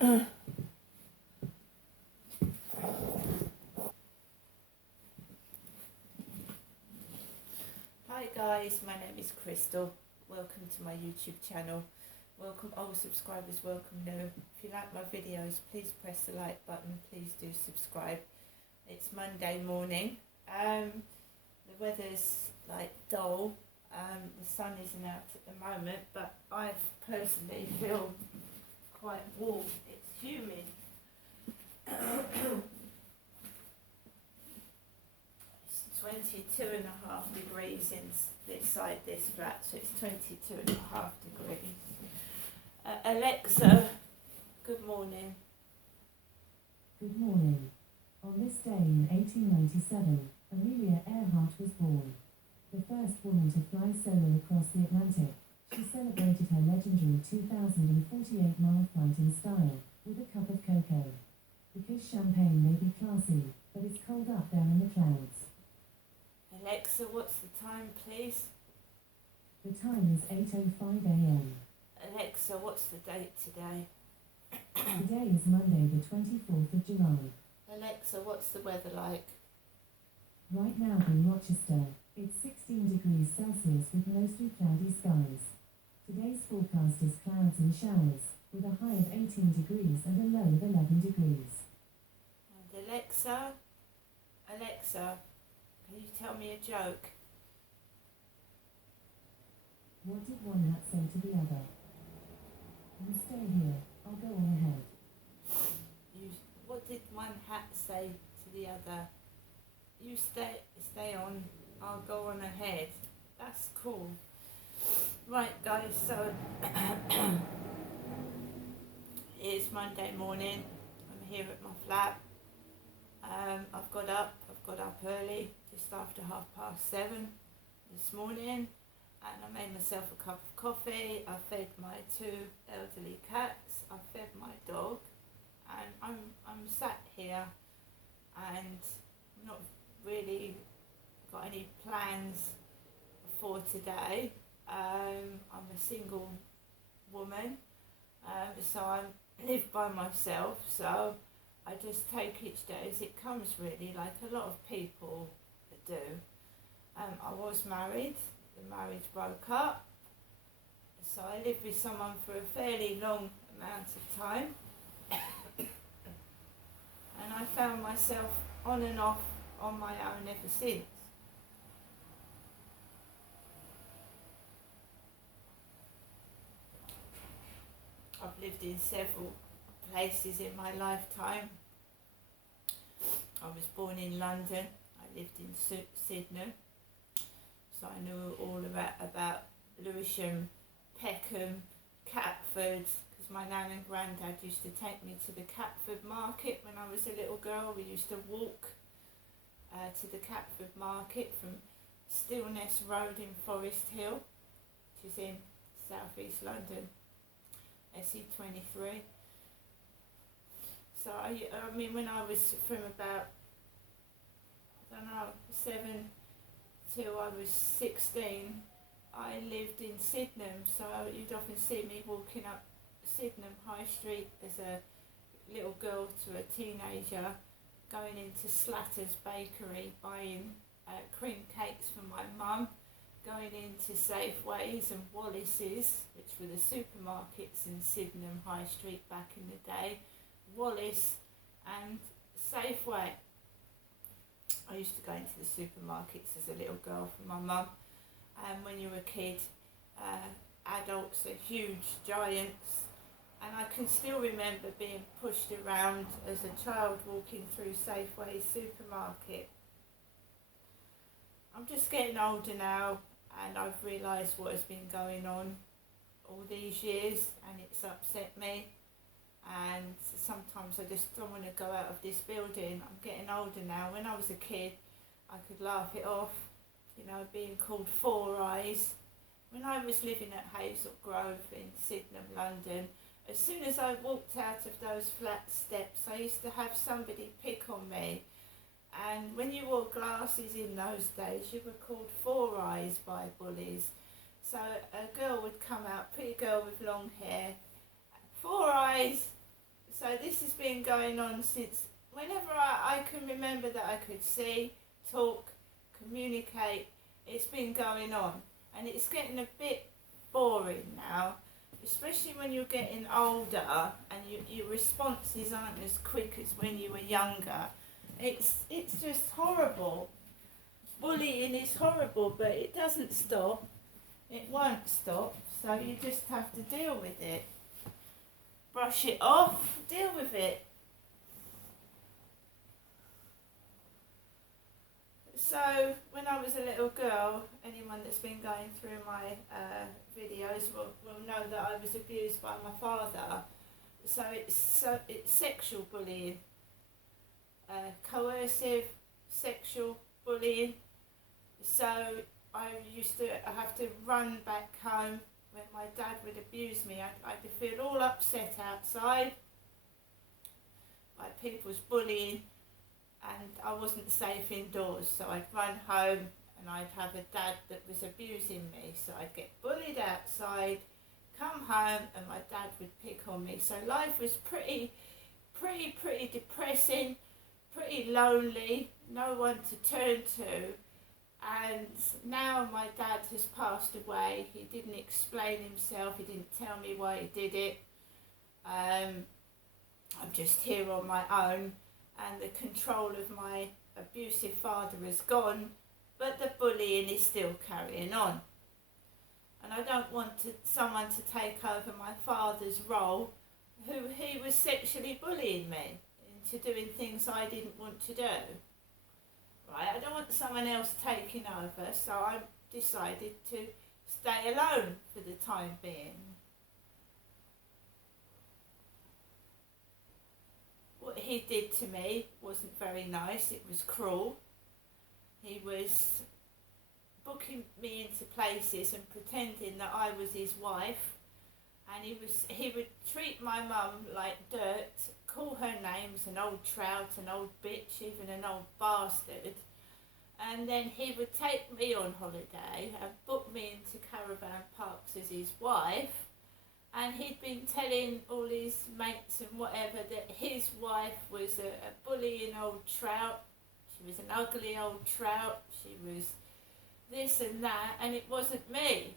Hi guys, my name is Crystal. Welcome to my YouTube channel. Welcome old subscribers, welcome new. If you like my videos, please press the like button. Please do subscribe. It's Monday morning. The weather's like dull. The sun isn't out at the moment, but I personally feel quite warm. It's humid. It's 22.5 degrees inside this flat, so it's 22.5 degrees. Alexa, good morning. Good morning. On this day in 1897, Amelia Earhart was born. The first woman to fly solo across the Atlantic, she celebrated her legendary 2,048-mile flight in style, with a cup of cocoa. Because champagne may be classy, but it's cold up there in the clouds. Alexa, what's the time, please? The time is 8:05 a.m. Alexa, what's the date today? Today is Monday, the 24th of July. Alexa, what's the weather like? Right now in Rochester, it's 16 degrees Celsius with mostly cloudy skies. Today's forecast is clouds and showers, with a high of 18 degrees and a low of 11 degrees. And Alexa, can you tell me a joke? What did one hat say to the other? You stay here, I'll go on ahead. What did one hat say to the other? You stay on, I'll go on ahead. That's cool. Right guys, so it's Monday morning. I'm here at my flat. I've got up early, just after 7:30 this morning, and I made myself a cup of coffee. I fed my 2 elderly cats. I fed my dog, and I'm sat here and not really got any plans for today. I'm a single woman, so I live by myself, so I just take each day as it comes, really, like a lot of people do. I was married, the marriage broke up, so I lived with someone for a fairly long amount of time, and I found myself on and off on my own ever since. I've lived in several places in my lifetime. I was born in London. I lived in Sydenham, so I knew all about Lewisham, Peckham, Catford, because my nan and granddad used to take me to the Catford market when I was a little girl. We used to walk to the Catford market from Stillness Road in Forest Hill, which is in South East London, SE23. So I mean, when I was from about, 7 till I was 16, I lived in Sydenham, so you'd often see me walking up Sydenham High Street as a little girl to a teenager, going into Slatter's Bakery, buying cream cakes for my mum, going into Safeways and Wallace's, which were the supermarkets in Sydenham High Street back in the day. Wallace and Safeway. I used to go into the supermarkets as a little girl for my mum, and when you're a kid, adults are huge giants, and I can still remember being pushed around as a child walking through Safeway supermarket. I'm just getting older now, and I've realised what has been going on all these years, and it's upset me, and sometimes I just don't want to go out of this building. I'm getting older now. When I was a kid, I could laugh it off, being called Four Eyes. When I was living at Hazel Grove in Sydenham, London, as soon as I walked out of those flat steps, I used to have somebody pick on me. And when you wore glasses in those days, you were called Four Eyes by bullies. So a girl would come out, pretty girl with long hair, Four Eyes. So this has been going on since whenever I can remember that I could see, talk, communicate. It's been going on, and it's getting a bit boring now, especially when you're getting older and your responses aren't as quick as when you were younger. It's just horrible. Bullying is horrible, but it doesn't stop. It won't stop, so you just have to deal with it. Brush it off, deal with it. So, when I was a little girl, anyone that's been going through my videos will know that I was abused by my father. So it's sexual bullying, coercive sexual bullying. So I used to have to run back home when my dad would abuse me. I'd feel all upset outside by people's bullying, and I wasn't safe indoors, so I'd run home and I'd have a dad that was abusing me. So I'd get bullied outside, come home, and my dad would pick on me. So life was pretty depressing, pretty lonely, no one to turn to. And now my dad has passed away. He didn't explain himself, he didn't tell me why he did it. I'm just here on my own, and the control of my abusive father is gone, but the bullying is still carrying on. And I don't want someone to take over my father's role, who he was sexually bullying me into doing things I didn't want to do. Right? I don't want someone else taking over, so I decided to stay alone for the time being. What he did to me wasn't very nice, it was cruel. He was booking me into places and pretending that I was his wife, and he would treat my mum like dirt, call her names, an old trout, an old bitch, even an old bastard. And then he would take me on holiday and book me into caravan parks as his wife. And he'd been telling all his mates and whatever that his wife was a bullying old trout. She was an ugly old trout. She was this and that, and it wasn't me.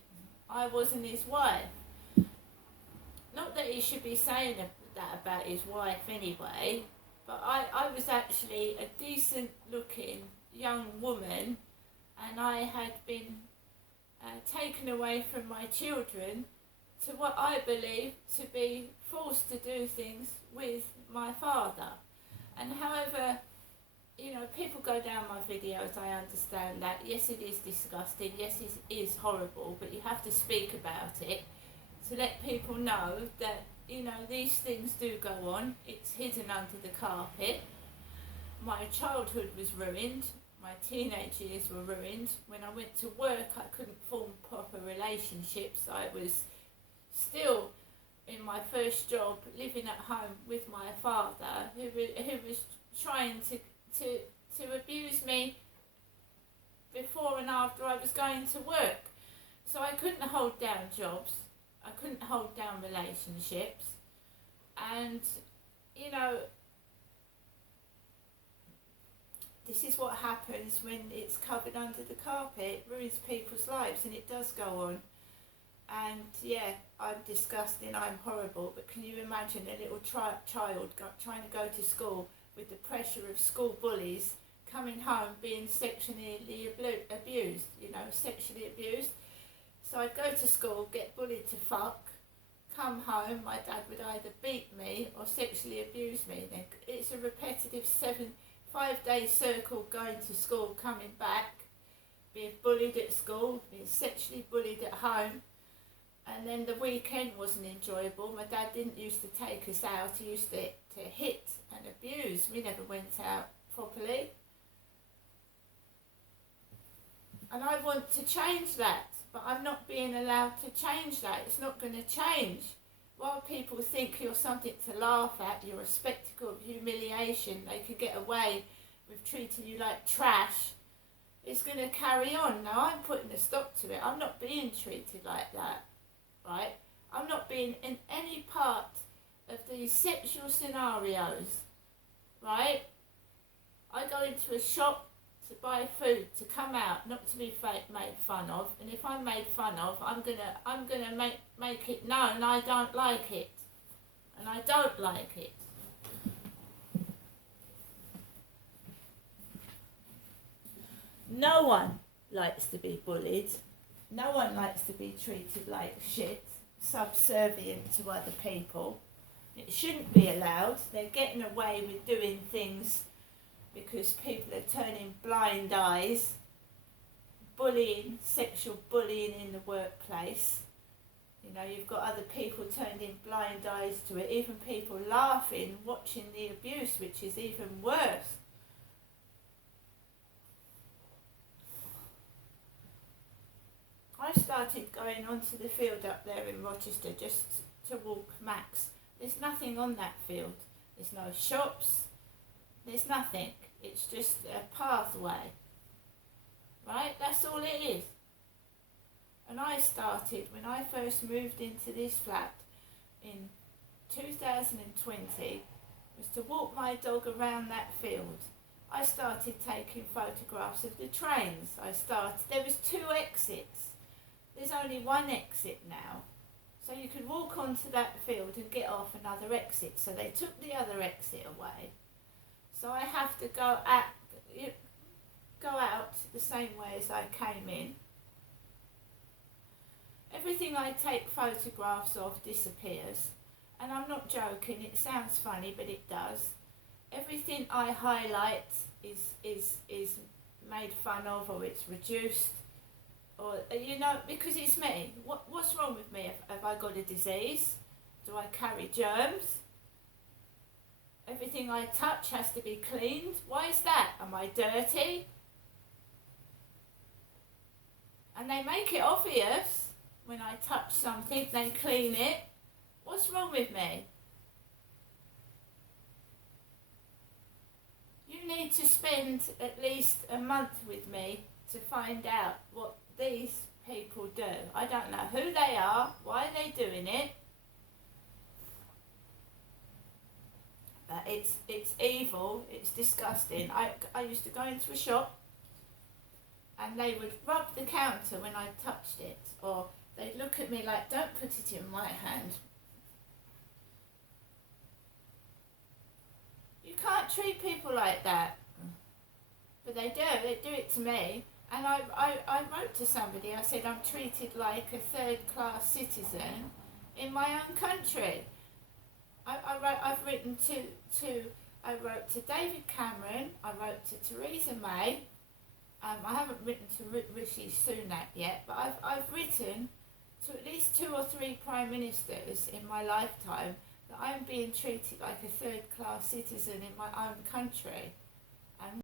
I wasn't his wife. Not that he should be saying that about his wife anyway, but I was actually a decent looking young woman, and I had been taken away from my children to what I believe to be forced to do things with my father. And however, people go down my videos, I understand that. Yes, it is disgusting, yes, it is horrible, but you have to speak about it to let people know that, these things do go on. It's hidden under the carpet. My childhood was ruined. My teenage years were ruined. When I went to work, I couldn't form proper relationships. I was still in my first job living at home with my father, who was trying to abuse me before and after I was going to work. So I couldn't hold down jobs, I couldn't hold down relationships, and this is what happens when it's covered under the carpet. It ruins people's lives, and it does go on. And yeah, I'm disgusting, I'm horrible, but can you imagine a little child trying to go to school with the pressure of school bullies, coming home being sexually abused, sexually abused. So I'd go to school, get bullied to fuck, come home, my dad would either beat me or sexually abuse me. Then it's a repetitive 5-day circle, going to school, coming back, being bullied at school, being sexually bullied at home. And then the weekend wasn't enjoyable. My dad didn't used to take us out. He used to hit and abuse. We never went out properly. And I want to change that, but I'm not being allowed to change that. It's not going to change. While people think you're something to laugh at, you're a spectacle of humiliation, they can get away with treating you like trash, it's going to carry on. Now I'm putting a stop to it. I'm not being treated like that. Right? I'm not being in any part of these sexual scenarios, right? I go into a shop to buy food to come out, not to be made fun of, and if I'm made fun of, I'm gonna make it known I don't like it, and I don't like it. No one likes to be bullied. No one likes to be treated like shit, subservient to other people. It shouldn't be allowed. They're getting away with doing things because people are turning blind eyes. Bullying, sexual bullying in the workplace. You know, you've got other people turning blind eyes to it, even people laughing, watching the abuse, which is even worse. I started going onto the field up there in Rochester just to walk Max. There's nothing on that field. There's no shops. There's nothing. It's just a pathway. Right? That's all it is. And I started, when I first moved into this flat in 2020, was to walk my dog around that field. I started taking photographs of the trains. There was 2 exits. There's only 1 exit now. So you could walk onto that field and get off another exit. So they took the other exit away. So I have to go out the same way as I came in. Everything I take photographs of disappears. And I'm not joking, it sounds funny, but it does. Everything I highlight is made fun of, or it's reduced. Or, you know, because it's me. What's wrong with me? Have I got a disease? Do I carry germs? Everything I touch has to be cleaned. Why is that? Am I dirty? And they make it obvious when I touch something, they clean it. What's wrong with me? You need to spend at least a month with me to find out what these people do. I don't know who they are, why they're doing it, but it's evil, it's disgusting. I used to go into a shop and they would rub the counter when I touched it, or they'd look at me like, don't put it in my hand. You can't treat people like that. But they do it to me. And I wrote to somebody, I said I'm treated like a third-class citizen in my own country. I wrote to David Cameron, I wrote to Theresa May, I haven't written to Rishi Sunak yet, but I've written to at least 2 or 3 Prime Ministers in my lifetime that I'm being treated like a third-class citizen in my own country.